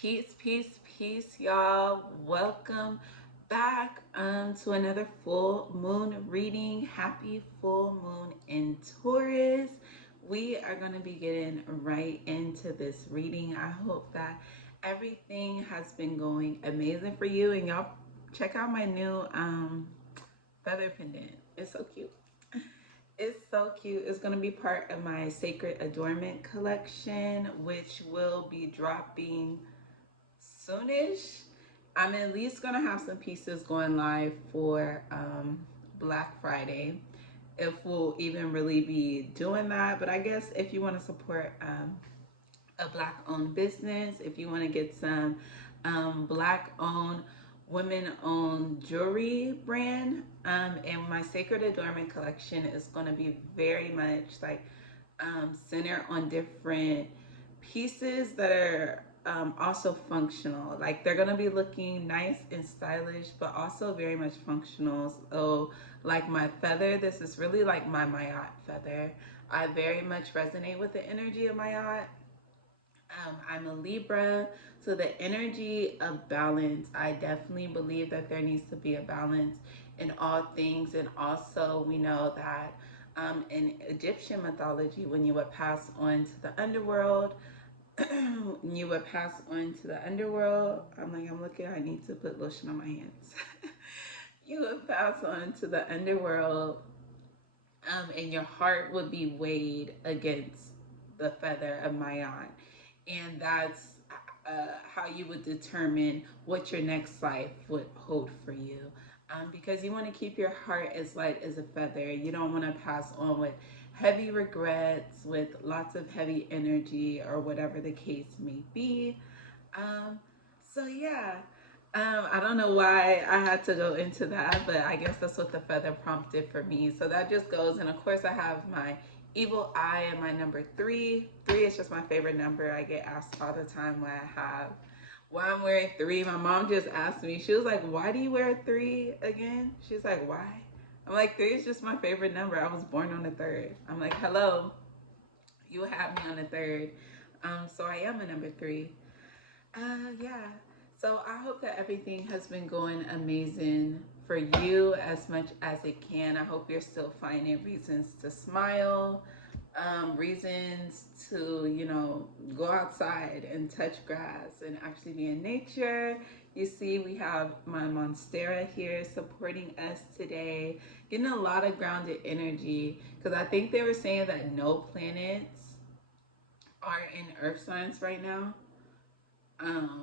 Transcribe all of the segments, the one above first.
Peace, peace, peace, y'all. Welcome back to another full moon reading. Happy full moon in Taurus. We are going to be getting right into this reading. I hope that everything has been going amazing for you. And y'all check out my new feather pendant. It's so cute. It's so cute. It's going to be part of my Sacred Adornment collection, which will be dropping soonish. I'm at least gonna have some pieces going live for Black Friday, if we'll even really be doing that. But I guess if you want to support a black owned business, if you want to get some black owned, women owned jewelry brand, and my Sacred Adornment collection is going to be very much like centered on different pieces that are also functional. Like they're gonna be looking nice and stylish, but also very much functional. So, like my feather, this is really like my Mayat feather. I very much resonate with the energy of Mayat. I'm a Libra, so the energy of balance, I definitely believe that there needs to be a balance in all things. And also, we know that in Egyptian mythology, when you would pass on to the underworld, you would pass on to the underworld. I'm looking, I need to put lotion on my hands. You would pass on to the underworld, and your heart would be weighed against the feather of Mayan. And that's how you would determine what your next life would hold for you. Because you want to keep your heart as light as a feather. You don't want to pass on with heavy regrets, with lots of heavy energy, or whatever the case may be. Um, so yeah, I don't know why I had to go into that, but I guess that's what the feather prompted for me. So that just goes, and of course I have my evil eye and my number three. Three is just my favorite number. I get asked all the time why I'm wearing three. My mom just asked me. She was like, "Why do you wear three again?" She's like, "Why?" I'm like, "Three is just my favorite number. I was born on the third." I'm like, "Hello, you have me on the third." So I am a number three. Yeah. So I hope that everything has been going amazing for you as much as it can. I hope you're still finding reasons to smile, reasons to, go outside and touch grass and actually be in nature. You see, we have my Monstera here supporting us today, getting a lot of grounded energy because I think they were saying that no planets are in Earth signs right now.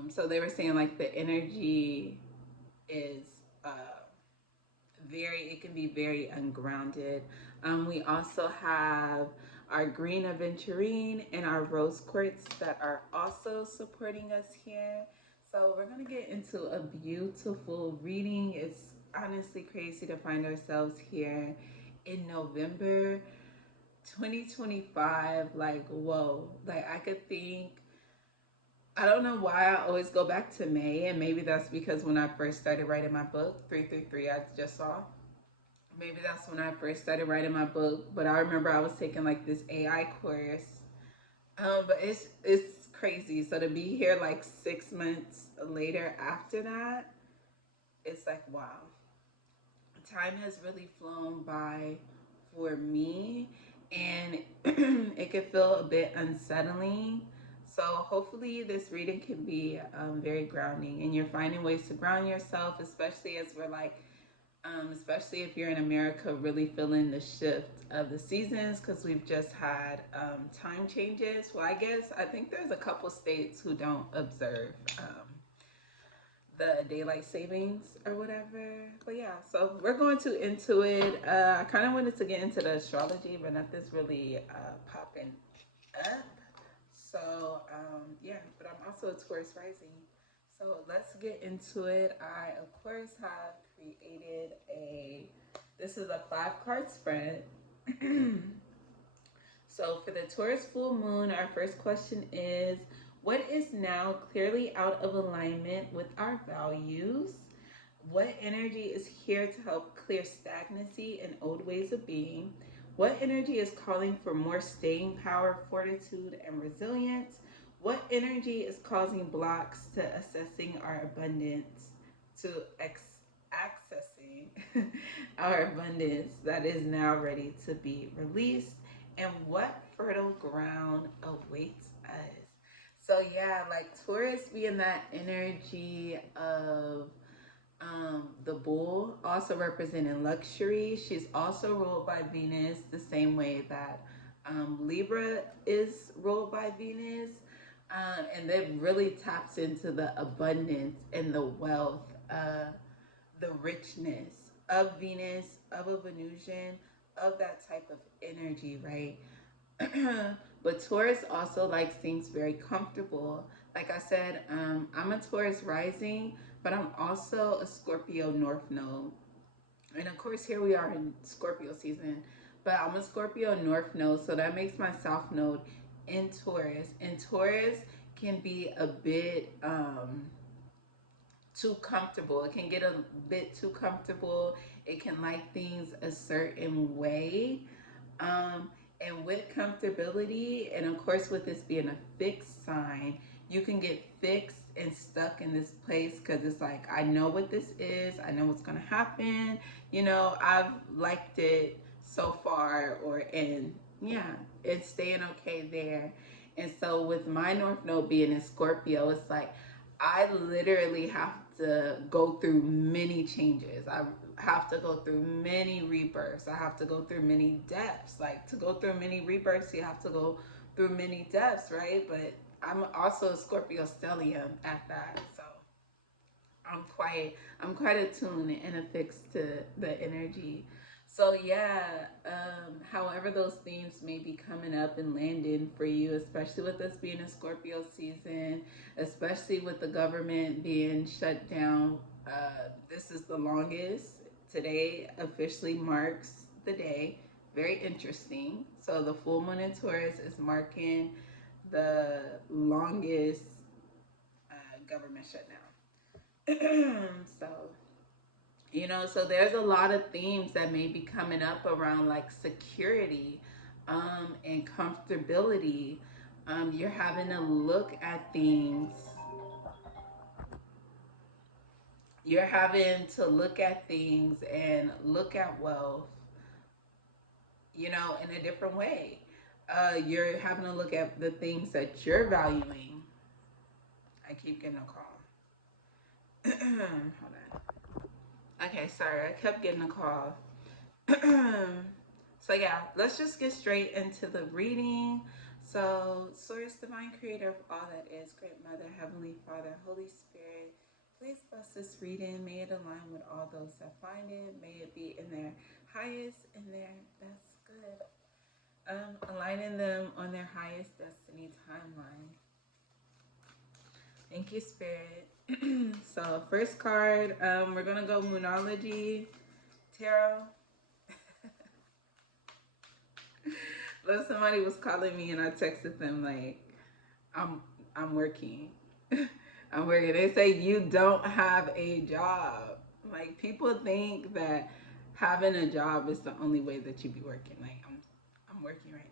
So they were saying like the energy is it can be very ungrounded. We also have our green aventurine and our rose quartz that are also supporting us here. So we're gonna get into a beautiful reading. It's honestly crazy to find ourselves here in November 2025. Like, whoa, like I could think, I don't know why I always go back to May, and maybe that's because when I first started writing my book, 333, I just saw. Maybe that's when I first started writing my book, but I remember I was taking like this AI course. But it's crazy. So to be here like 6 months later after that, it's like wow. Time has really flown by for me, and it could feel a bit unsettling. So hopefully this reading can be very grounding, and you're finding ways to ground yourself, especially as we're like, especially if you're in America, really feeling the shift of the seasons because we've just had time changes. Well, I think there's a couple states who don't observe the daylight savings or whatever. But yeah, so we're going to into it. I kind of wanted to get into the astrology, but nothing's really popping up. So yeah, but I'm also a Taurus rising. So let's get into it. I of course have created this is a 5 card spread. So for the Taurus full moon, our first question is, what is now clearly out of alignment with our values? What energy is here to help clear stagnancy and old ways of being? What energy is calling for more staying power, fortitude, and resilience? What energy is causing blocks to assessing our abundance, to accessing our abundance that is now ready to be released? And what fertile ground awaits us? So, yeah, like Taurus being that energy of the bull, also representing luxury. She's also ruled by Venus the same way that Libra is ruled by Venus. And that really taps into the abundance and the wealth, the richness of Venus, of a Venusian, of that type of energy, right? But Taurus also likes things very comfortable. Like I said, I'm a Taurus rising, but I'm also a Scorpio North Node. And of course, here we are in Scorpio season, but I'm a Scorpio North Node, so that makes my South Node in Taurus. And Taurus can be a bit too comfortable. It can get a bit too comfortable. It can like things a certain way. Um, and with comfortability, and of course, with this being a fixed sign, you can get fixed and stuck in this place because it's like, I know what this is, I know what's going to happen. You know, I've liked it so far, yeah, it's staying okay there. And so, with my North Node being in Scorpio, it's like, I literally have to go through many changes. I have to go through many rebirths. I have to go through many deaths. Like, to go through many rebirths, you have to go through many deaths, right? But I'm also a Scorpio stellium at that. So I'm quite attuned and affixed to the energy. So yeah, however those themes may be coming up and landing for you, especially with us being a Scorpio season, especially with the government being shut down. This is the longest. Today officially marks the day. Very interesting. So the full moon in Taurus is marking the longest government shutdown. So, so there's a lot of themes that may be coming up around like security and comfortability. You're having to look at things. You're having to look at things and look at wealth, in a different way. You're having to look at the things that you're valuing. I keep getting a call. Hold on. Okay, sorry, I kept getting a call. So yeah, let's just get straight into the reading. So, Source, Divine Creator of all that is, Great Mother, Heavenly Father, Holy Spirit, please bless this reading. May it align with all those that find it. May it be in their highest and their best good. Aligning them on their highest destiny timeline. Thank you, Spirit. So, first card, we're gonna go Moonology Tarot. But somebody was calling me and I texted them like, I'm I'm working. I'm working. They say you don't have a job. Like, people think that having a job is the only way that you be working. Like, I'm working right now.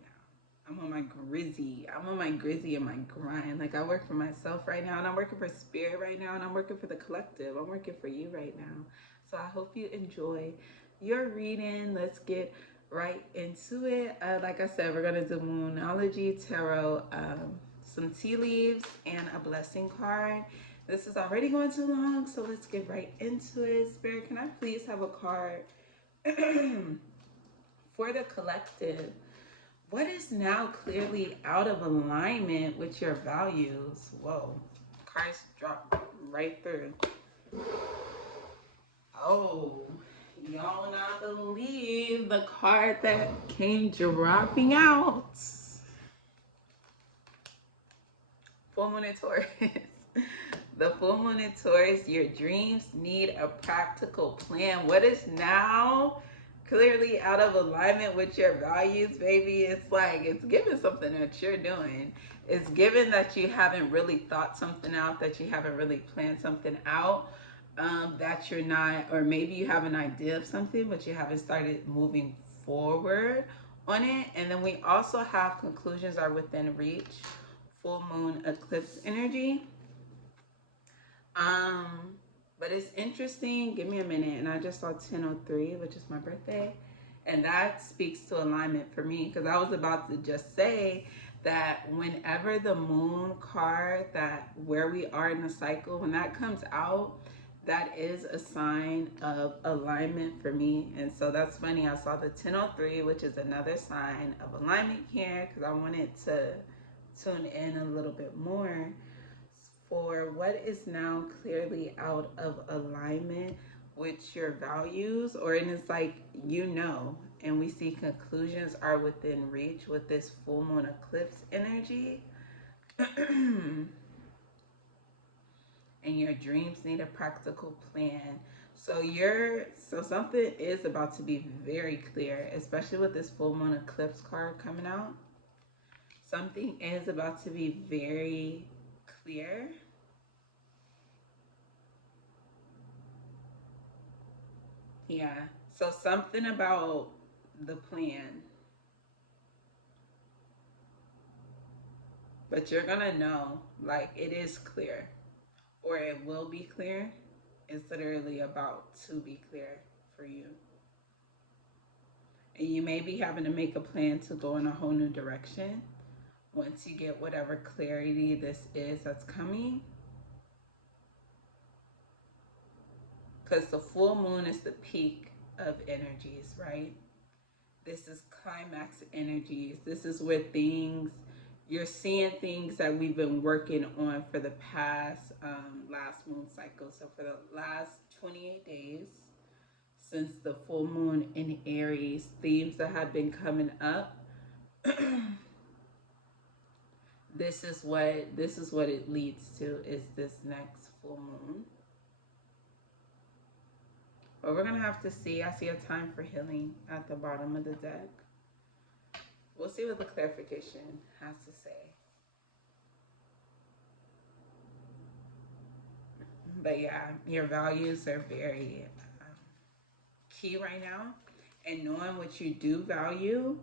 I'm on my grizzy. I'm on my grizzy and my grind. Like, I work for myself right now, and I'm working for Spirit right now, and I'm working for the collective. I'm working for you right now. So I hope you enjoy your reading. Let's get right into it. Like I said, we're gonna do Moonology Tarot, some tea leaves, and a blessing card. This is already going too long, so let's get right into it. Spirit, can I please have a card for the collective? What is now clearly out of alignment with your values? Whoa, cards dropped right through. Oh, y'all not believe the card that came dropping out. Full Moon in Taurus. The full moon in Taurus, your dreams need a practical plan. What is now clearly out of alignment with your values, baby? It's like, it's given something that you're doing. It's given that you haven't really thought something out, that you haven't really planned something out, that you're not, or maybe you have an idea of something, but you haven't started moving forward on it. And then we also have conclusions are within reach full moon eclipse energy. Um, but it's interesting. Give me a minute, and I just saw 10:03, which is my birthday, and that speaks to alignment for me because I was about to just say that whenever the moon card, that where we are in the cycle, when that comes out, that is a sign of alignment for me. And so that's funny. I saw the 10:03, which is another sign of alignment here because I wanted to tune in a little bit more for what is now clearly out of alignment with your values, or and it's like, and we see conclusions are within reach with this full moon eclipse energy. And your dreams need a practical plan. So something is about to be very clear, especially with this full moon eclipse card coming out. Something is about to be very clear. Yeah. So something about the plan, but you're gonna know, like, it is clear, or it will be clear. It's literally about to be clear for you. And you may be having to make a plan to go in a whole new direction once you get whatever clarity this is that's coming. Because the full moon is the peak of energies, right? This is climax energies. This is where you're seeing things that we've been working on for the past last moon cycle. So for the last 28 days, since the full moon in Aries, themes that have been coming up. This is what it leads to, is this next full moon. But we're gonna have to see. I see a time for healing at the bottom of the deck. We'll see what the clarification has to say. But yeah, your values are very key right now. And knowing what you do value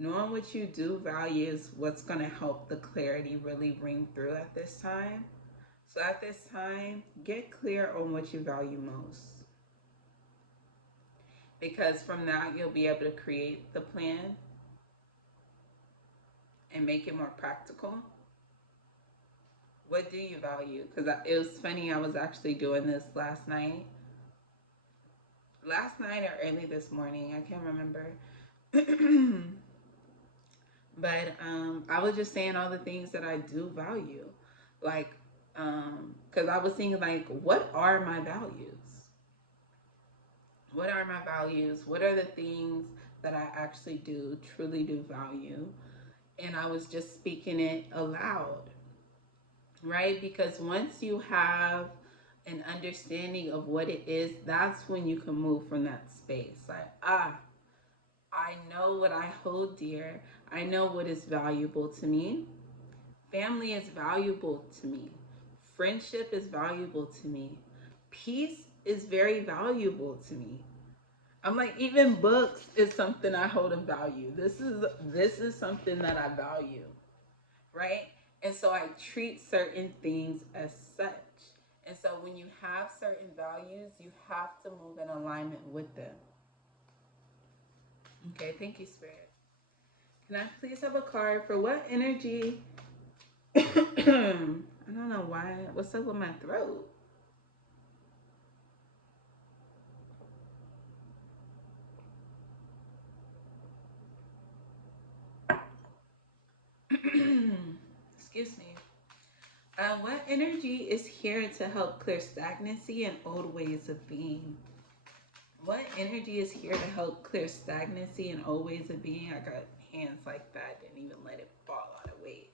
is what's going to help the clarity really ring through at this time. So at this time, get clear on what you value most. Because from that, you'll be able to create the plan and make it more practical. What do you value? Because it was funny, I was actually doing this last night. Last night or early this morning, I can't remember. But I was just saying all the things that I do value. Like, because I was thinking, like, what are my values? What are my values? What are the things that I actually do, truly do value? And I was just speaking it aloud, right? Because once you have an understanding of what it is, that's when you can move from that space. Like, I know what I hold dear. I know what is valuable to me. Family is valuable to me. Friendship is valuable to me. Peace is very valuable to me. I'm like, even books is something I hold in value. This is something that I value, right? And so I treat certain things as such. And so when you have certain values, you have to move in alignment with them. Okay, thank you, Spirit. Can I please have a card for what energy? I don't know why. What's up with my throat? Excuse me. What energy is here to help clear stagnancy and old ways of being? What energy is here to help clear stagnancy and old ways of being? I got hands like that. Didn't even let it fall out of weight.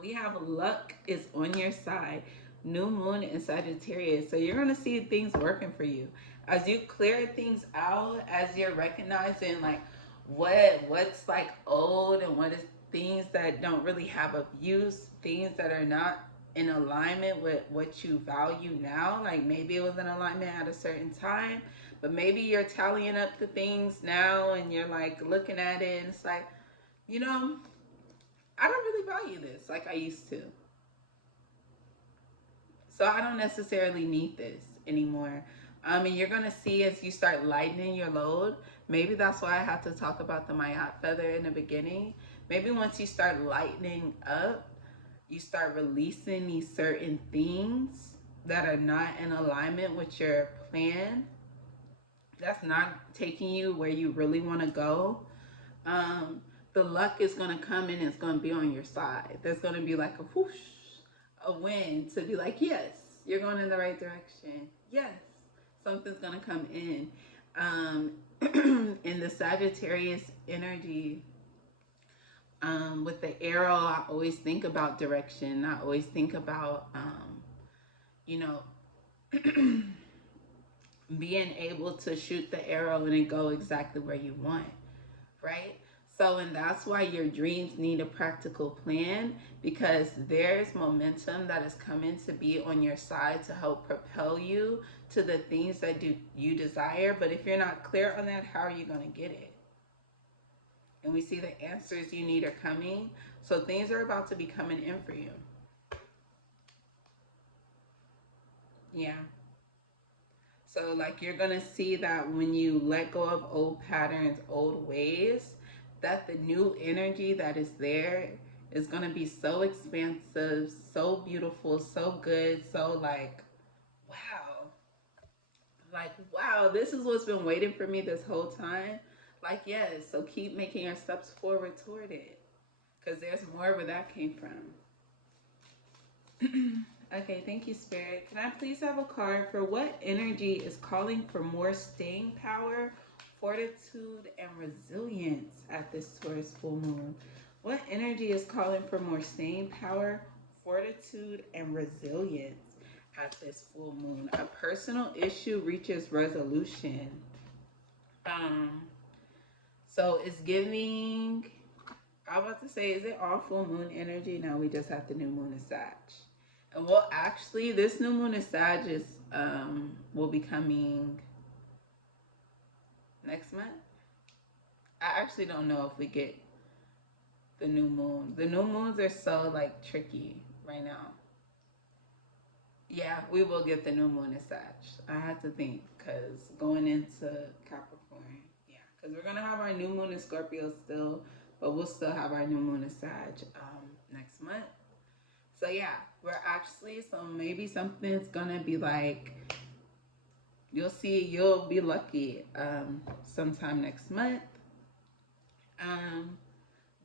We have luck is on your side. New moon in Sagittarius. So you're going to see things working for you. As you clear things out, as you're recognizing like what's like old and what is things that don't really have a use, things that are not in alignment with what you value now. Like maybe it was in alignment at a certain time, but maybe you're tallying up the things now and you're like looking at it and it's like, you know, I don't really value this like I used to. So I don't necessarily need this anymore. And you're gonna see as you start lightening your load. Maybe that's why I had to talk about the Mayat feather in the beginning. Maybe once you start lightening up, you start releasing these certain things that are not in alignment with your plan, that's not taking you where you really want to go. um, the luck is going to come in, it's going to be on your side. There's going to be like a whoosh, a wind to be like, yes, you're going in the right direction. Yes, something's going to come in. Um, in the Sagittarius energy, with the arrow, I always think about direction. I always think about, you know, being able to shoot the arrow and it go exactly where you want, right? So, and that's why your dreams need a practical plan, because there's momentum that is coming to be on your side to help propel you to the things that you desire. But if you're not clear on that, how are you going to get it? And we see the answers you need are coming. So things are about to be coming in for you. Yeah. So, like, you're going to see that when you let go of old patterns, old ways, that the new energy that is there is going to be so expansive, so beautiful, so good, so wow. Like, wow, this is what's been waiting for me this whole time. Like, yes, so keep making your steps forward toward it, because there's more where that came from. Okay, thank you, Spirit. Can I please have a card for what energy is calling for more staying power, fortitude, and resilience at this Taurus full moon? What energy is calling for more staying power, fortitude, and resilience at this full moon? A personal issue reaches resolution. Um, so it's giving. I was about to say, is it all full moon energy? No, we just have the new moon in Sag. And well, actually, this new moon in Sag is will be coming next month. I actually don't know if we get the new moon. The new moons are so like tricky right now. Yeah, we will get the new moon in Sag. I had to think because going into Capricorn, yeah, because we're gonna have our new moon in Scorpio still, but we'll still have our new moon in Sag next month. So yeah, we're actually, so maybe something's gonna be like, you'll see, you'll be lucky sometime next month. Um,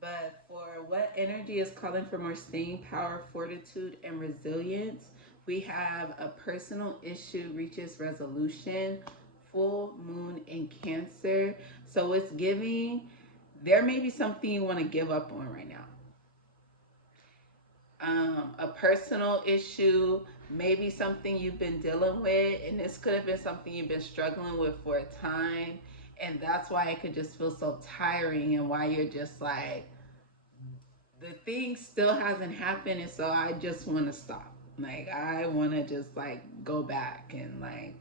but for what energy is calling for more staying power, fortitude, and resilience, we have a personal issue reaches resolution, full moon in Cancer. So it's giving, there may be something you want to give up on right now. A personal issue, maybe something you've been dealing with, and this could have been something you've been struggling with for a time, and that's why it could just feel so tiring, and why you're just like, the thing still hasn't happened, and so I just want to stop. Like, I want to just like go back, and like,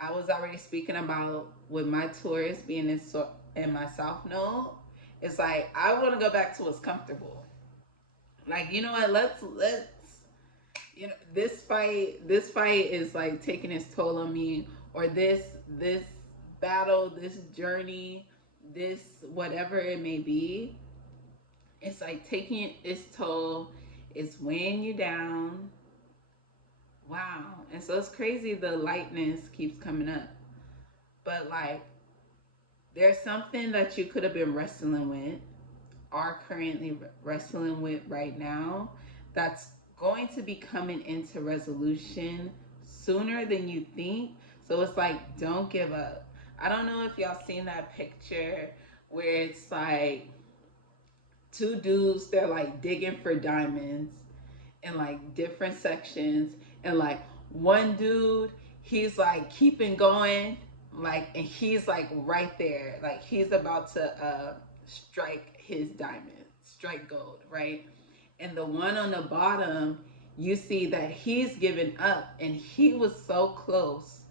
I was already speaking about with my Taurus being in my South Node. It's like I want to go back to what's comfortable. Like, you know what? Let's you know, this fight is like taking its toll on me, or this battle, this journey, this whatever it may be, it's like taking its toll, it's weighing you down. Wow. And so it's crazy, the lightness keeps coming up, but like, there's something that you could have been wrestling with, are currently wrestling with right now, that's going to be coming into resolution sooner than you think. So it's like, don't give up. I don't know if y'all seen that picture where it's like two dudes, they're like digging for diamonds in like different sections, and like one dude, he's like keeping going, like, and he's like right there, like he's about to strike his diamond, strike gold, right? And the one on the bottom, you see that he's given up, and he was so close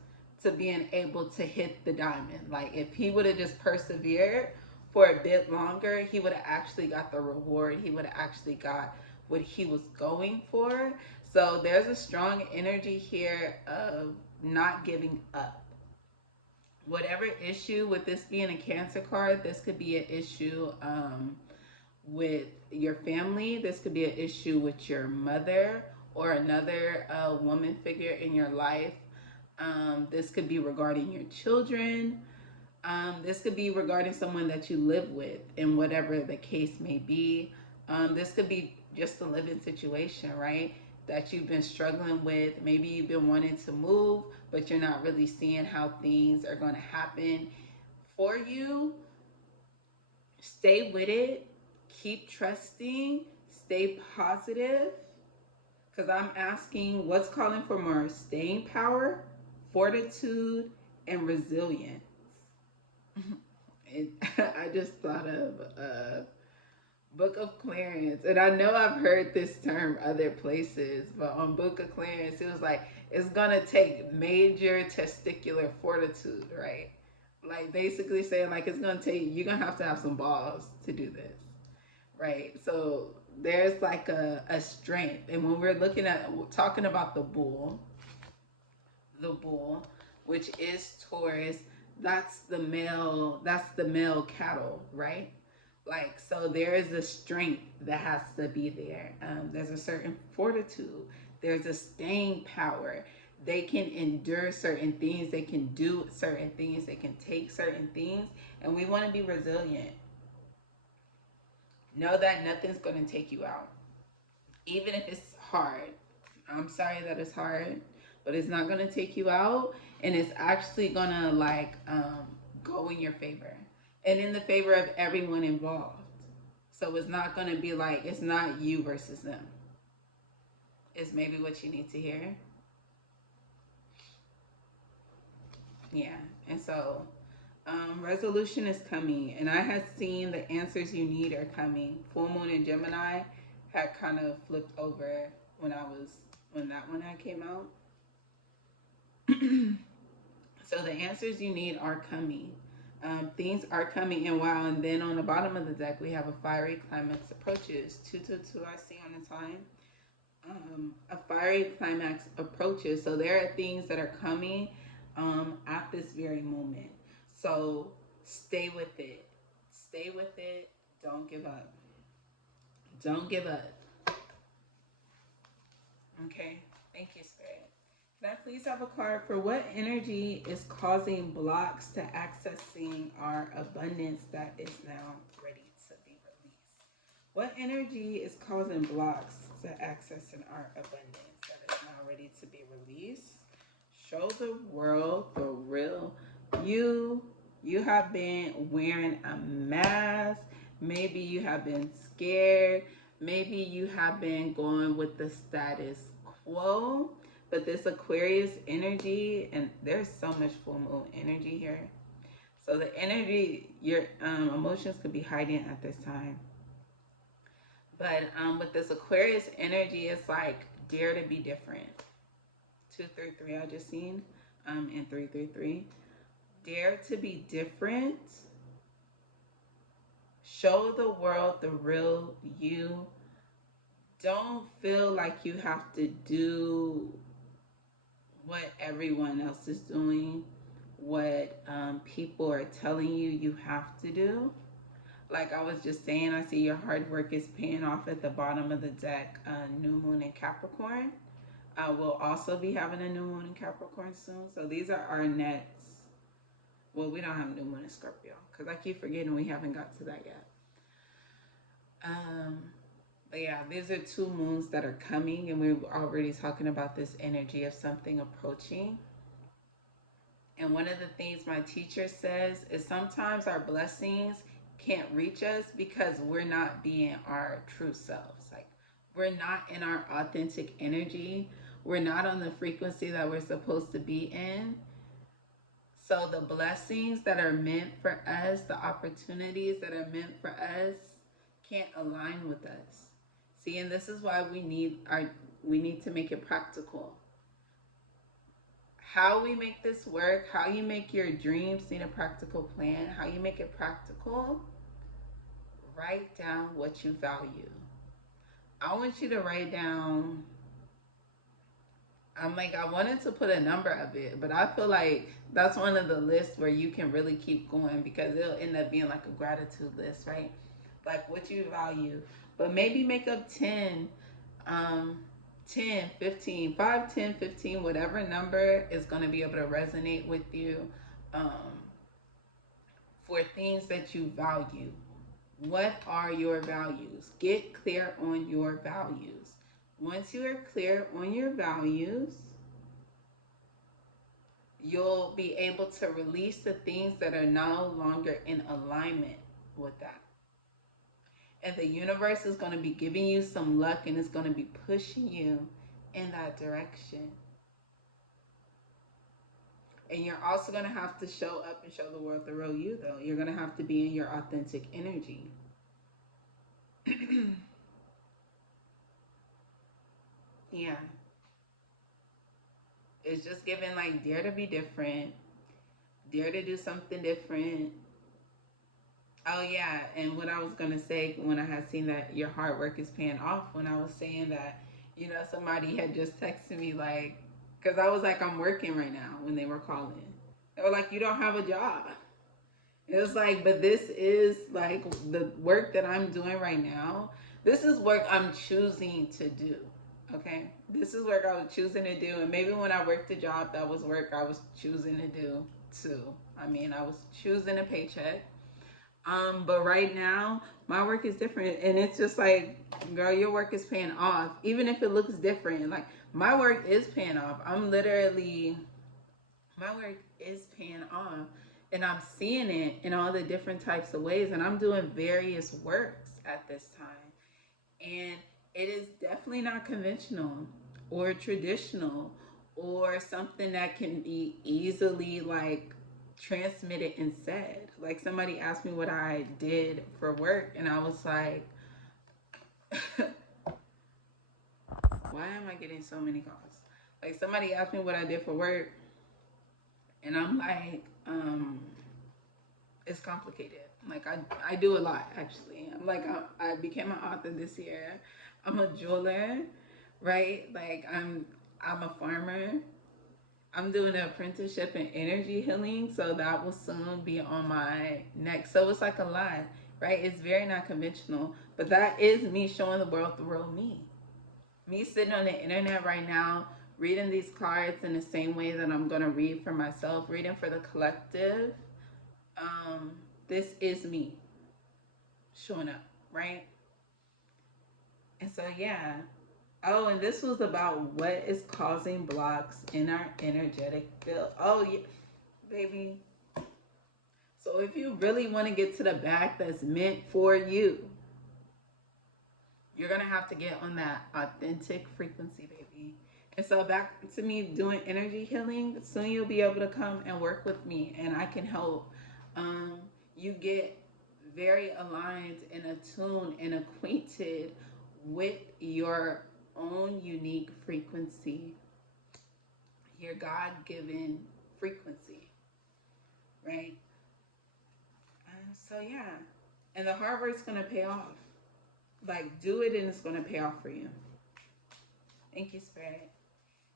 to being able to hit the diamond. Like, if he would have just persevered, for a bit longer, he would have actually got the reward. He would have actually got what he was going for. So there's a strong energy here of not giving up. Whatever issue with this being a Cancer card, this could be an issue with your family. This could be an issue with your mother or another woman figure in your life. This could be regarding your children. This could be regarding someone that you live with, and whatever the case may be. This could be just a living situation, right? That you've been struggling with. Maybe you've been wanting to move, but you're not really seeing how things are going to happen for you. Stay with it. Keep trusting. Stay positive. Because I'm asking what's calling for more staying power, fortitude, and resilience. I just thought of Book of Clarence, and I know I've heard this term other places, but on Book of Clarence, it was like it's gonna take major testicular fortitude, right? Like basically saying like it's gonna take you're gonna have some balls to do this, right? So there's like a strength, and when we're looking at talking about the bull, which is Taurus, that's the male cattle, right? Like, so there is a strength that has to be there. There's a certain fortitude, there's a staying power. They can endure certain things, they can do certain things, they can take certain things, and we want to be resilient. Know that nothing's going to take you out, even if it's hard. I'm sorry that it's hard, but it's not gonna take you out, and it's actually gonna like go in your favor and in the favor of everyone involved. So it's not gonna be like it's not you versus them. It's maybe what you need to hear. Yeah, and so resolution is coming, and I had seen the answers you need are coming. Full moon in Gemini had kind of flipped over when I was when that one had came out. So the answers you need are coming. Things are coming in while, and then on the bottom of the deck we have a fiery climax approaches. 222 I see on the time. A fiery climax approaches. So there are things that are coming at this very moment. So stay with it. Stay with it. Don't give up. Don't give up. Okay. Thank you, Spirit. Can I please have a card for what energy is causing blocks to accessing our abundance that is now ready to be released? What energy is causing blocks to accessing our abundance that is now ready to be released? Show the world the real you. You have been wearing a mask. Maybe you have been scared. Maybe you have been going with the status quo. But this Aquarius energy, and there's so much full moon energy here. So the energy, your emotions could be hiding at this time. But with this Aquarius energy, it's like dare to be different. 233 I just seen, and 333. Dare to be different. Show the world the real you. Don't feel like you have to do what everyone else is doing, what people are telling you have to do. Like I was just saying, I see your hard work is paying off at the bottom of the deck. New moon in Capricorn. We'll also be having a new moon in Capricorn soon. So these are our next. Well, we don't have new moon in Scorpio because I keep forgetting we haven't got to that yet. But yeah, these are two moons that are coming, and we're already talking about this energy of something approaching. And one of the things my teacher says is sometimes our blessings can't reach us because we're not being our true selves. Like we're not in our authentic energy. We're not on the frequency that we're supposed to be in. So the blessings that are meant for us, the opportunities that are meant for us can't align with us. See, and this is why we need to make it practical. How we make this work, how you make your dreams need a practical plan, how you make it practical Write down what you value. I want you to write down, I wanted to put a number of it, but I feel like that's one of the lists where you can really keep going because it'll end up being like a gratitude list, right? Like what you value. But maybe make up 10, um, 10, 15, 5, 10, 15, whatever number is going to be able to resonate with you, um, for things that you value. What are your values? Get clear on your values. Once you are clear on your values, you'll be able to release the things that are no longer in alignment with that. And the universe is going to be giving you some luck and it's going to be pushing you in that direction. And you're also going to have to show up and show the world the real you, though. You're going to have to be in your authentic energy. Yeah. It's just giving like dare to be different, dare to do something different. Oh yeah, and what I was gonna say when I had seen that your hard work is paying off, when I was saying that, somebody had just texted me like, because I was like, I'm working right now when they were calling. They were like, you don't have a job. It was like, but this is like the work that I'm doing right now. This is work I'm choosing to do. Okay, this is work I was choosing to do, and maybe when I worked a job, that was work I was choosing to do too. I mean, I was choosing a paycheck. But right now, my work is different, and it's just like, girl, your work is paying off, even if it looks different. Like my work is paying off. My work is paying off, and I'm seeing it in all the different types of ways, and I'm doing various works at this time. And it is definitely not conventional or traditional or something that can be easily like transmitted and said. Like somebody asked me what I did for work, and I was like, why am I getting so many calls? Like somebody asked me what I did for work, and I'm like, it's complicated. Like I do a lot actually. I'm like I became an author this year. I'm a jeweler, right? Like I'm a farmer. I'm doing an apprenticeship in energy healing, so that will soon be on my next. So it's like a lot, right? It's very not conventional, but that is me showing the world the real me. Me sitting on the internet right now, reading these cards in the same way that I'm gonna read for myself, reading for the collective. Um, this is me showing up, right? And so yeah. Oh, and this was about what is causing blocks in our energetic field. Oh yeah, baby. So if you really want to get to the back that's meant for you, you're gonna have to get on that authentic frequency, baby. And so back to me doing energy healing. Soon you'll be able to come and work with me, and I can help you get very aligned and attuned and acquainted with your own unique frequency, your God-given frequency, right? So yeah, and the hard work's gonna pay off. Like do it, and it's gonna pay off for you. Thank you, Spirit.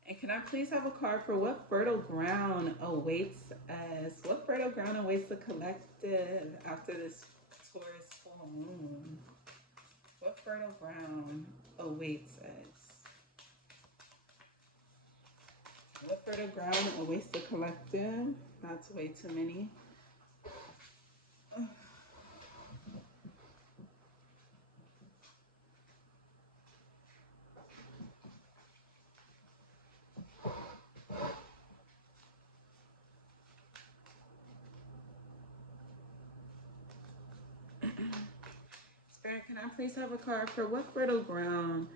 And can I please have a card for what fertile ground awaits us? What fertile ground awaits the collective after this Taurus full moon? What fertile ground awaits us? What fertile ground awaits the collective? That's way too many. Spirit, can I please have a card for what fertile ground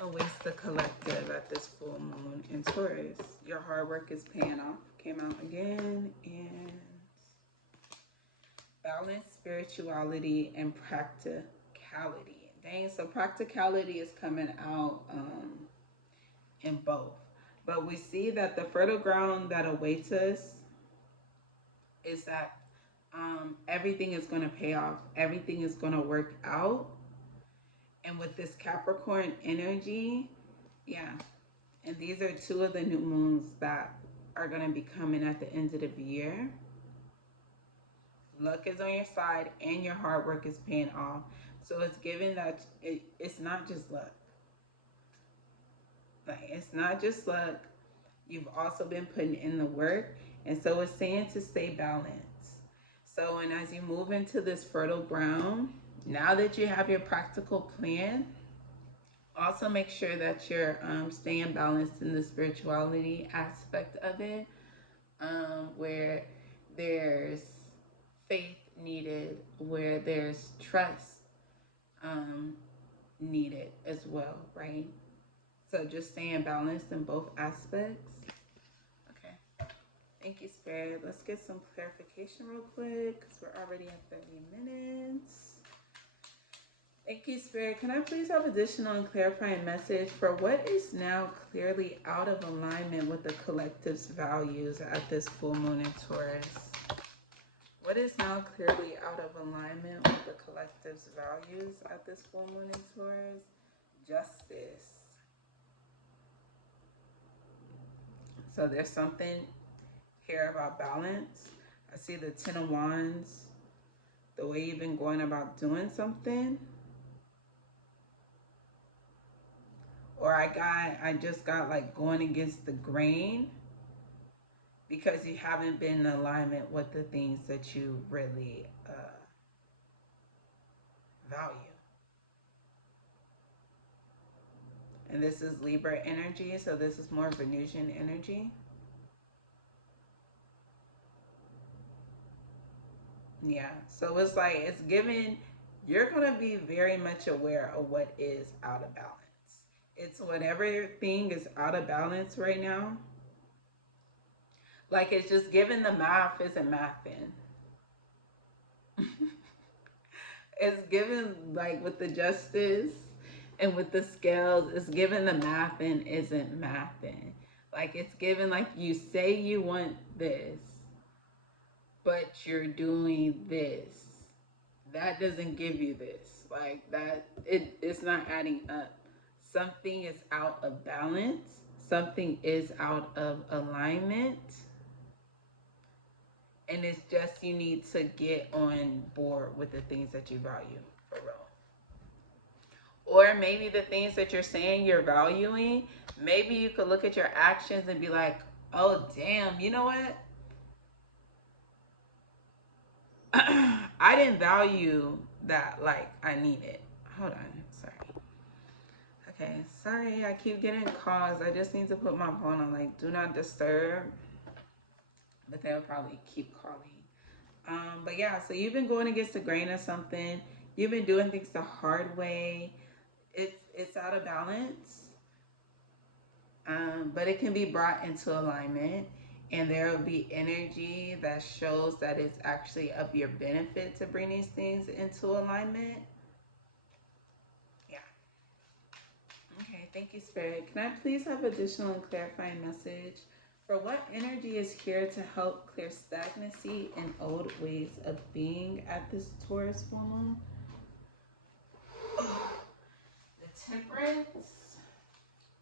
awaits the collective at this full moon in Taurus? Your hard work is paying off. Came out again. And balance, spirituality, and practicality. Dang, so practicality is coming out in both. But we see that the fertile ground that awaits us is that everything is going to pay off. Everything is going to work out. And with this Capricorn energy, yeah. And these are two of the new moons that are going to be coming at the end of the year. Luck is on your side and your hard work is paying off. So it's given that it's not just luck. Like, it's not just luck. You've also been putting in the work. And so it's saying to stay balanced. So, and as you move into this fertile ground, now that you have your practical plan, also make sure that you're staying balanced in the spirituality aspect of it, where there's faith needed, where there's trust needed as well, right? So just staying balanced in both aspects. Okay. Thank you, Spirit. Let's get some clarification real quick because we're already at 30 minutes. Thank you, Spirit. Can I please have additional and clarifying message for what is now clearly out of alignment with the collective's values at this full moon in Taurus? What is now clearly out of alignment with the collective's values at this full moon in Taurus? Justice. So there's something here about balance. I see the Ten of Wands, the way you've been going about doing something. Or I just got like going against the grain because you haven't been in alignment with the things that you really value. And this is Libra energy, so this is more Venusian energy. Yeah, so it's like, it's given, you're going to be very much aware of what is out of balance. It's whatever thing is out of balance right now. Like, it's just given the math isn't mathing. It's given, like, with the justice and with the scales, it's given the mathing isn't mathing. Like, it's given, like, you say you want this, but you're doing this. That doesn't give you this. Like, that, it's not adding up. Something is out of balance. Something is out of alignment. And it's just, you need to get on board with the things that you value, for real. Or maybe the things that you're saying you're valuing, maybe you could look at your actions and be like, oh, damn, you know what? I didn't value that like I need it. Hold on, sorry. Okay, sorry, I keep getting calls. I just need to put my phone on like do not disturb. But they'll probably keep calling. But yeah, so you've been going against the grain of something. You've been doing things the hard way. It's out of balance. But it can be brought into alignment. And there will be energy that shows that it's actually of your benefit to bring these things into alignment. Yeah. Okay, thank you, Spirit. Can I please have additional and clarifying message for what energy is here to help clear stagnancy and old ways of being at this Taurus full moon? The Temperance.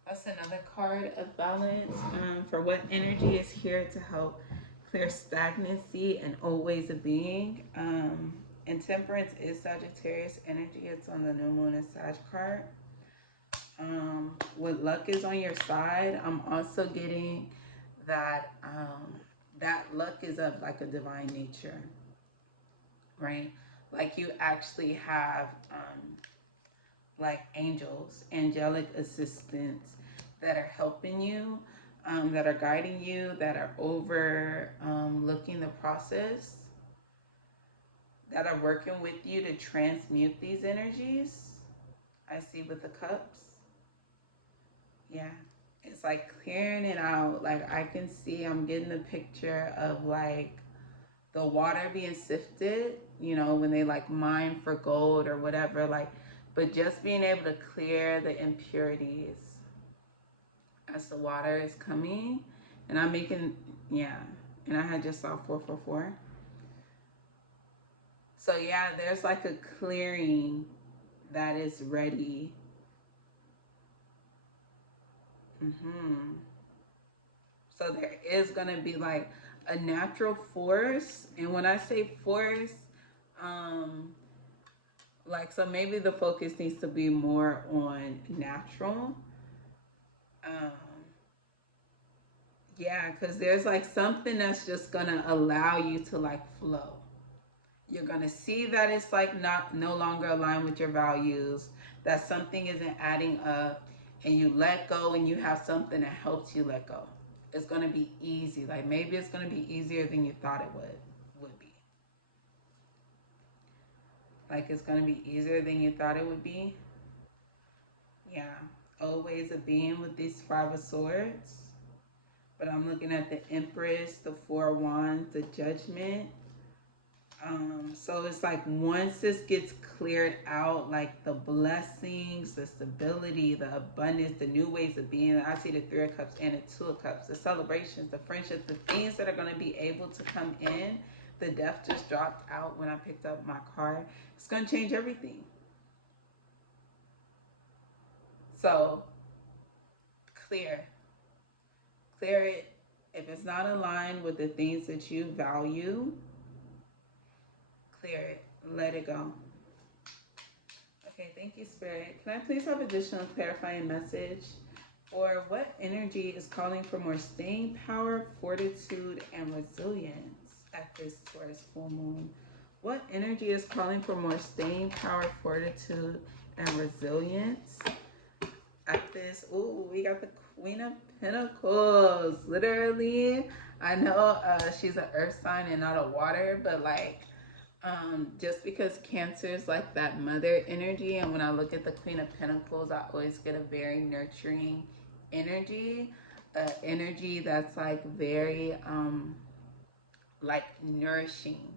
That's another card of balance. For what energy is here to help clear stagnancy and old ways of being. And Temperance is Sagittarius energy. It's on the new moon and Sag card. When luck is on your side, I'm also getting that that luck is of like a divine nature, right? Like you actually have like angels, angelic assistants that are helping you, that are guiding you, that are over looking the process, that are working with you to transmute these energies. I see with the cups. Yeah. It's like clearing it out. Like I can see, I'm getting the picture of like the water being sifted, you know, when they like mine for gold or whatever, like, but just being able to clear the impurities as the water is coming. And I'm making, yeah. And I had just saw 444. So yeah, there's like a clearing that is ready. Hmm. So there is going to be like a natural force. And when I say force, um, like, so maybe the focus needs to be more on natural. Um, yeah, because there's like something that's just going to allow you to like flow. You're going to see that it's like not no longer aligned with your values, that something isn't adding up, and you let go and you have something that helps you let go. It's going to be easy. Like maybe it's going to be easier than you thought it would be. Like it's going to be easier than you thought it would be. Yeah. Old ways of being with these five of swords. But I'm looking at the Empress, the Four of Wands, the Judgment. So it's like once this gets cleared out, like the blessings, the stability, the abundance, the new ways of being. I see the Three of Cups and the Two of Cups, the celebrations, the friendships, the things that are going to be able to come in. The Death just dropped out when I picked up my card. It's going to change everything. So clear, clear it. If it's not aligned with the things that you value, clear it. Let it go. Okay, thank you, Spirit. Can I please have additional clarifying message for what energy is calling for more staying power, fortitude, and resilience at this Taurus full moon? What energy is calling for more staying power, fortitude, and resilience at this? Ooh, we got the Queen of Pentacles. Literally, I know she's an earth sign and not a water, but like just because Cancer is like that mother energy, and when I look at the Queen of Pentacles, I always get a very nurturing energy, energy that's like very like nourishing,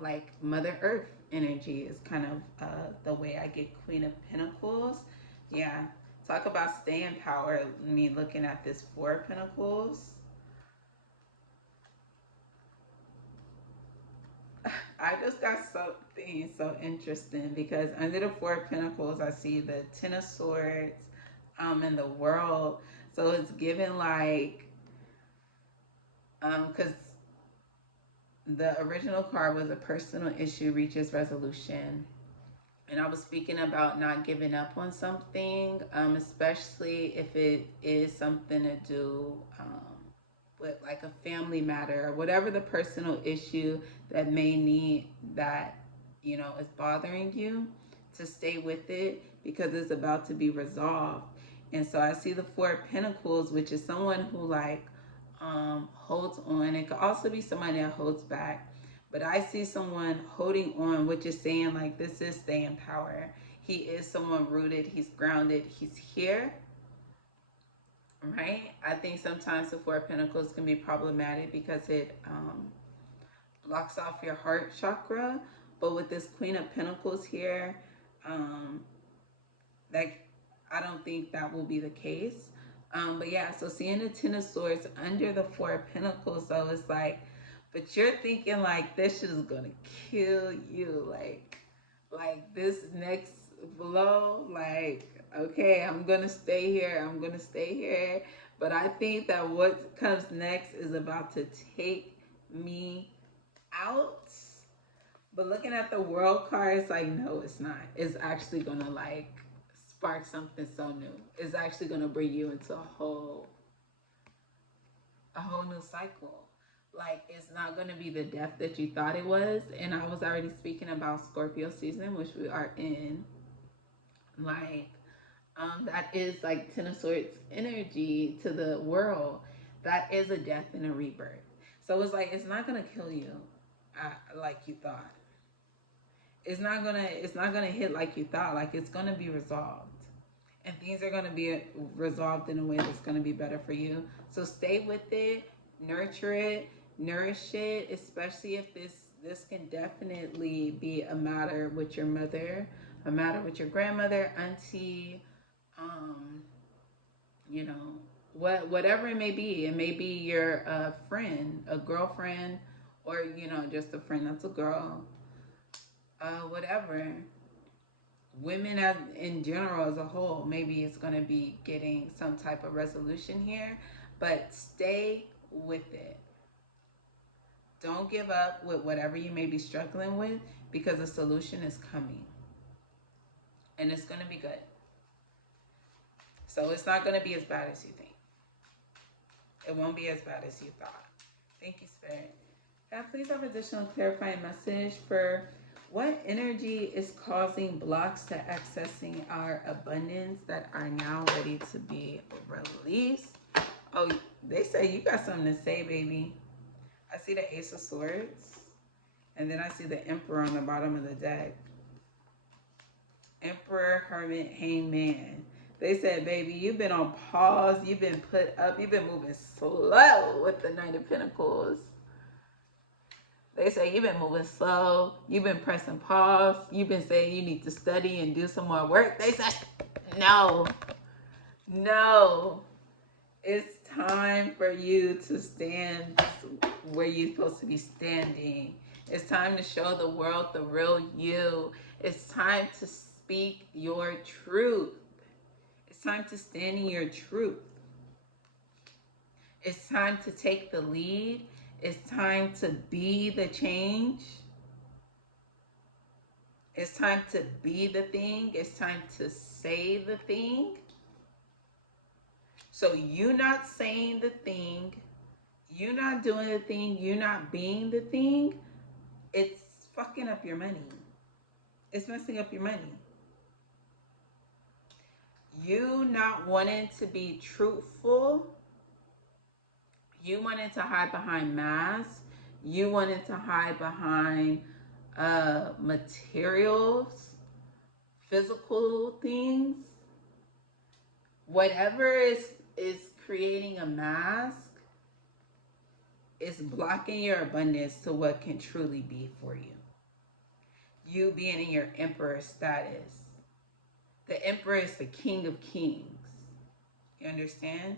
like Mother Earth energy is kind of the way I get Queen of Pentacles. Yeah, talk about staying power. Me looking at this Four of Pentacles. I just got something so interesting because under the Four of Pentacles, I see the Ten of Swords, and the World. So it's given like, because the original card was a personal issue reaches resolution, and I was speaking about not giving up on something, especially if it is something to do with like a family matter or whatever the personal issue that may need that, you know, is bothering you, to stay with it because it's about to be resolved. And so I see the Four of Pentacles, which is someone who like holds on. It could also be somebody that holds back, but I see someone holding on, which is saying like this is staying power. He is someone rooted, he's grounded, he's here, right? I think sometimes the Four of Pentacles can be problematic because it blocks off your heart chakra. But with this Queen of Pentacles here, um, like I don't think that will be the case. But yeah, so seeing the Ten of Swords under the Four of Pentacles, so it's like, but you're thinking like this shit is gonna kill you, like this next blow, like okay, I'm gonna stay here, I'm gonna stay here. But I think that what comes next is about to take me out. But looking at the World card, it's like, no, it's not. It's actually gonna like spark something so new. It's actually gonna bring you into a whole new cycle. Like it's not gonna be the death that you thought it was. And I was already speaking about Scorpio season, which we are in. Like, that is like Ten of Swords energy to the world. That is a death and a rebirth. So it's like it's not gonna kill you, like you thought. It's not gonna hit like you thought. Like it's gonna be resolved, and things are gonna be resolved in a way that's gonna be better for you. So stay with it, nurture it, nourish it. Especially if this can definitely be a matter with your mother, a matter with your grandmother, auntie, um, you know, whatever it may be. It may be your friend, a girlfriend, or you know, just a friend that's a girl. whatever. Women as in general as a whole, maybe it's going to be getting some type of resolution here, but stay with it. Don't give up with whatever you may be struggling with, because a solution is coming and it's going to be good. So it's not going to be as bad as you think. It won't be as bad as you thought. Thank you, Spirit. Now, please have additional clarifying message for what energy is causing blocks to accessing our abundance that are now ready to be released. Oh, they say you got something to say, baby. I see the Ace of Swords, and then I see the Emperor on the bottom of the deck. Emperor, Hermit, Hangman. They said, baby, you've been on pause. You've been put up. You've been moving slow with the Knight of Pentacles. They say you've been moving slow. You've been pressing pause. You've been saying you need to study and do some more work. They said, no, no. It's time for you to stand where you're supposed to be standing. It's time to show the world the real you. It's time to speak your truth. It's time to stand in your truth. It's time to take the lead. It's time to be the change. It's time to be the thing. It's time to say the thing. So you not saying the thing, you not doing the thing, you not being the thing, it's fucking up your money. It's messing up your money. You not wanting to be truthful, you wanting to hide behind masks, you wanting to hide behind materials, physical things, whatever is creating a mask is blocking your abundance to what can truly be for you. You being in your emperor status. The emperor is the king of kings. You understand?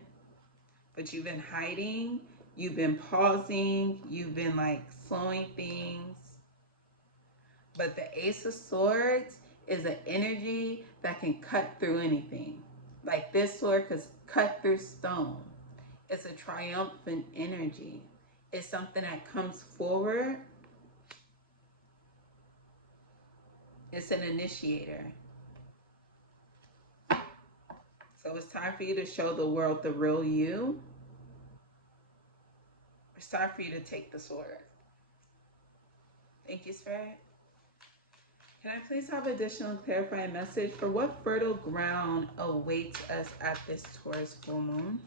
But you've been hiding, you've been pausing, you've been like slowing things. But the Ace of Swords is an energy that can cut through anything. Like this sword could cut through stone. It's a triumphant energy. It's something that comes forward. It's an initiator. So it's time for you to show the world the real you. It's time for you to take the sword. Thank you, Spirit. Can I please have additional clarifying message for what fertile ground awaits us at this Taurus full moon?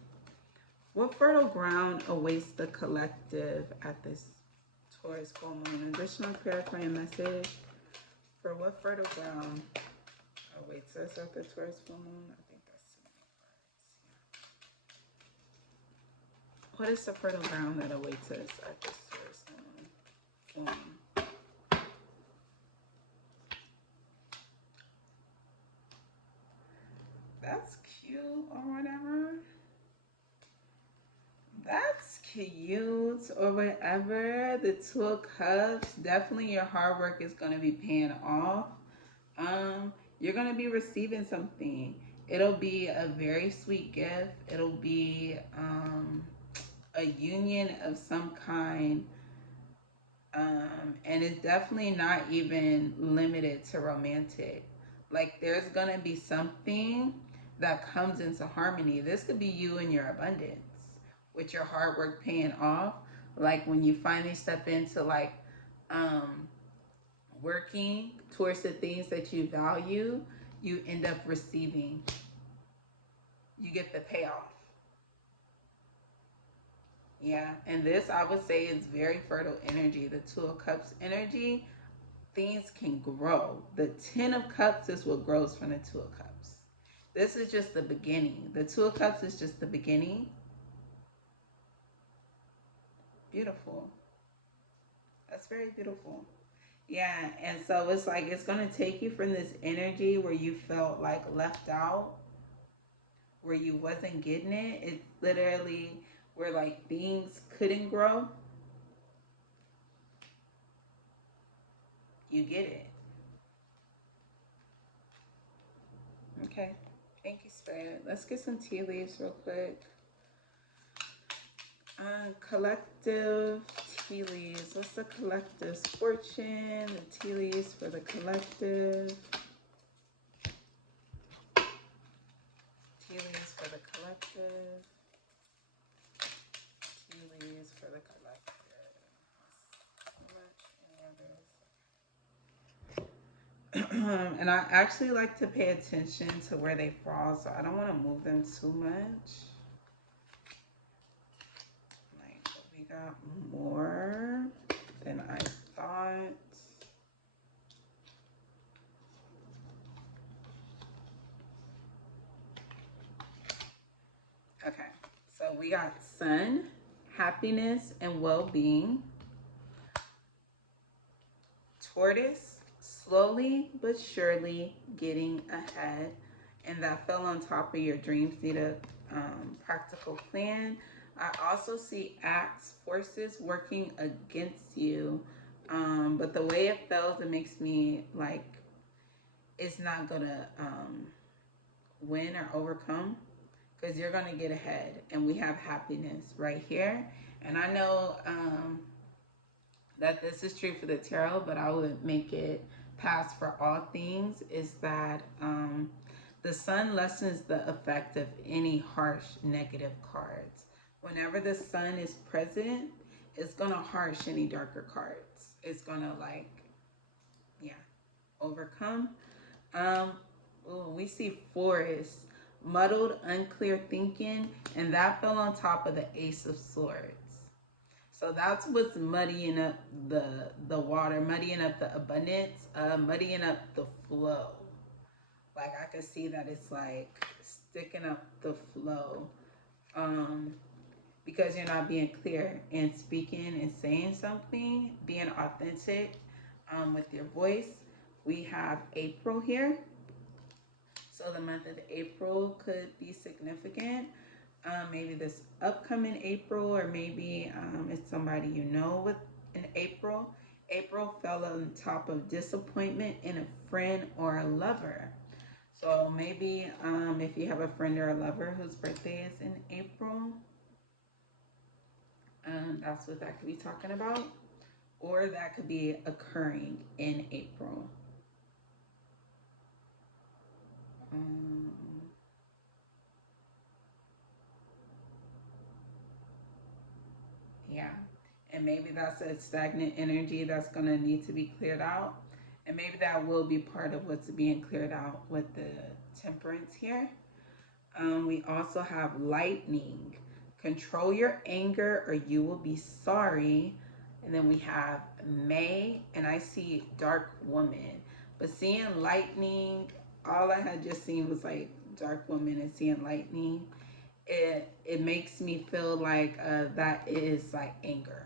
What fertile ground awaits the collective at this Taurus full moon? Additional clarifying message for what fertile ground awaits us at the Taurus full moon? I think that's too many words. Yeah. What is the fertile ground that awaits us at this Taurus full moon? That's cute or whatever. That's cute or whatever. The Two of Cups. Definitely your hard work is going to be paying off. You're going to be receiving something. It'll be a very sweet gift. It'll be a union of some kind. And it's definitely not even limited to romantic. Like there's going to be something that comes into harmony. This could be you and your abundance with your hard work paying off. Like when you finally step into like working towards the things that you value, you end up receiving. You get the payoff. Yeah, and this I would say is very fertile energy. The Two of Cups energy, things can grow. The Ten of Cups is what grows from the Two of Cups. This is just the beginning. The Two of Cups is just the beginning. Beautiful. That's very beautiful. Yeah, and so it's like it's going to take you from this energy where you felt like left out, where you wasn't getting it. It's literally where like things couldn't grow. You get it. Okay. Thank you, Spirit. Let's get some tea leaves real quick. Collective tea leaves. What's the collective's fortune? The tea leaves for the collective. Tea leaves for the collective. Tea leaves for the collective. And I actually like to pay attention to where they fall, so I don't want to move them too much. Like, we got more than I thought. Okay, so we got sun, happiness, and well-being. Tortoise, slowly but surely getting ahead. And that fell on top of your dreams need a practical plan. I also see acts, forces working against you. But the way it fell, it makes me like it's not gonna win or overcome, because you're gonna get ahead. And we have happiness right here. And I know that this is true for the tarot, but I would make it pass for all things, is that the sun lessens the effect of any harsh negative cards. Whenever the sun is present, it's going to harsh any darker cards. It's going to like, yeah, overcome. Um, we see forest, muddled, unclear thinking, and that fell on top of the Ace of Swords. So that's what's muddying up the water, muddying up the abundance, muddying up the flow. Like I can see that it's like sticking up the flow, because you're not being clear and speaking and saying something, being authentic with your voice. We have April here. So the month of April could be significant. Maybe this upcoming April, or maybe it's somebody you know with in April. April fell on top of disappointment in a friend or a lover. So maybe if you have a friend or a lover whose birthday is in April, that's what that could be talking about. Or that could be occurring in April. Um, yeah. And maybe that's a stagnant energy that's going to need to be cleared out. And maybe that will be part of what's being cleared out with the temperance here. We also have lightning. Control your anger or you will be sorry. And then we have May, and I see dark woman. But seeing lightning, all I had just seen was like dark woman, and seeing lightning, it makes me feel like that is like anger.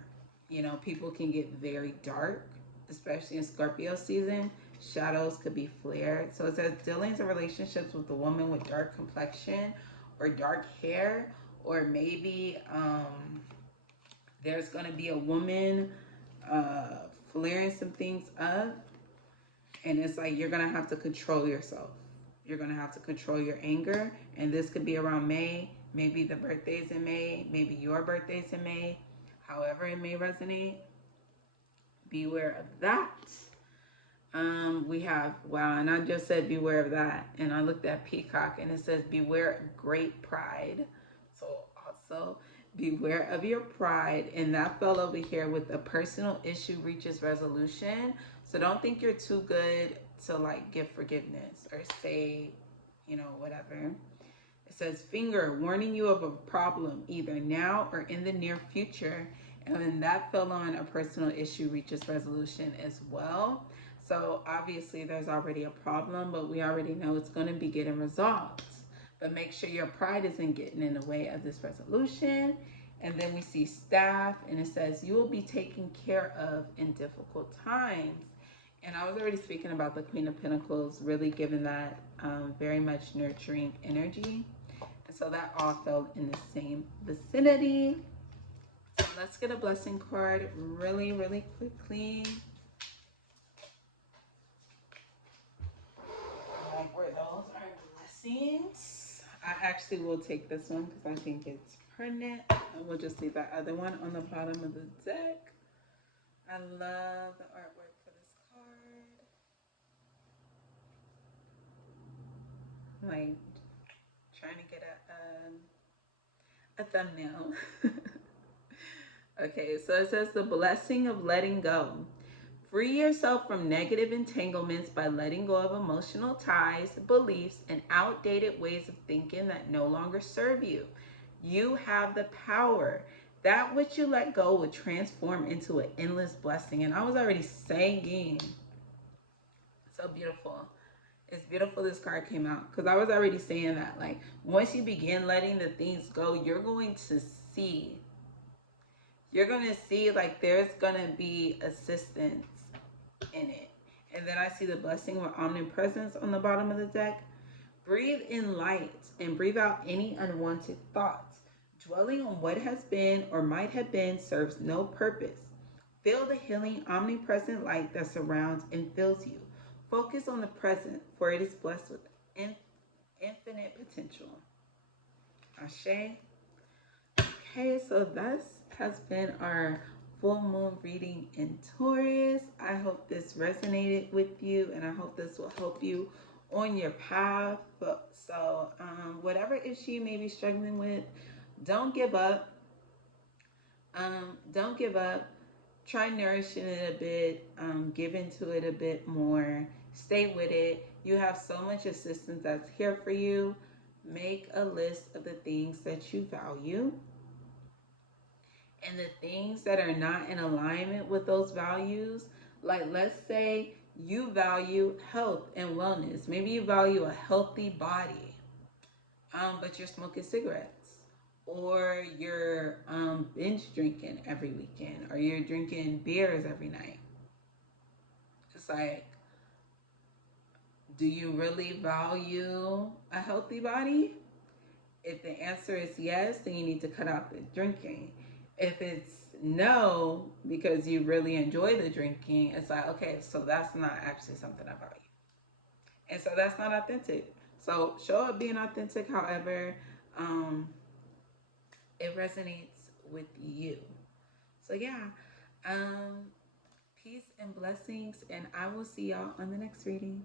You know, people can get very dark, especially in Scorpio season. Shadows could be flared. So it says dealings and relationships with a woman with dark complexion or dark hair, or maybe there's going to be a woman flaring some things up, and it's like you're going to have to control yourself. You're going to have to control your anger, and this could be around May. Maybe the birthday's in May, maybe your birthday's in May. However it may resonate, beware of that. We have, wow, and I just said beware of that. And I looked at Peacock and it says beware great pride. So also beware of your pride. And that fell over here with a personal issue reaches resolution. So don't think you're too good to like give forgiveness or say, you know, whatever. It says finger warning you of a problem either now or in the near future. And that fell on a personal issue reaches resolution as well. So obviously there's already a problem, but we already know it's going to be getting resolved. But make sure your pride isn't getting in the way of this resolution. And then we see staff, and it says you will be taken care of in difficult times. And I was already speaking about the Queen of Pentacles, really giving that very much nurturing energy. And so that all fell in the same vicinity. So let's get a blessing card really, really quickly. Like where those are blessings. I actually will take this one because I think it's pertinent. And we'll just leave that other one on the bottom of the deck. I love the artwork for this card. Like trying to get a thumbnail. Okay, so it says the blessing of letting go. Free yourself from negative entanglements by letting go of emotional ties, beliefs, and outdated ways of thinking that no longer serve you. You have the power. That which you let go will transform into an endless blessing. And I was already saying, so beautiful. It's beautiful this card came out because I was already saying that. Like, once you begin letting the things go, see you're going to see like there's going to be assistance in it. And then I see the blessing with omnipresence on the bottom of the deck. Breathe in light and breathe out any unwanted thoughts. Dwelling on what has been or might have been serves no purpose. Feel the healing, omnipresent light that surrounds and fills you. Focus on the present, for it is blessed with infinite potential. Ashe. Okay, so this has been our full moon reading in Taurus. I hope this resonated with you and I hope this will help you on your path. So, whatever issue you may be struggling with, don't give up. Don't give up. Try nourishing it a bit, give into it a bit more, stay with it. You have so much assistance that's here for you. Make a list of the things that you value and the things that are not in alignment with those values. Like, let's say you value health and wellness. Maybe you value a healthy body, but you're smoking cigarettes, or you're binge drinking every weekend, or you're drinking beers every night. It's like, do you really value a healthy body? If the answer is yes, then you need to cut out the drinking. If it's no, because you really enjoy the drinking, it's like, okay, so that's not actually something I value. And so that's not authentic. So show up being authentic, however, um, it resonates with you. So yeah, um, peace and blessings, and I will see y'all on the next reading.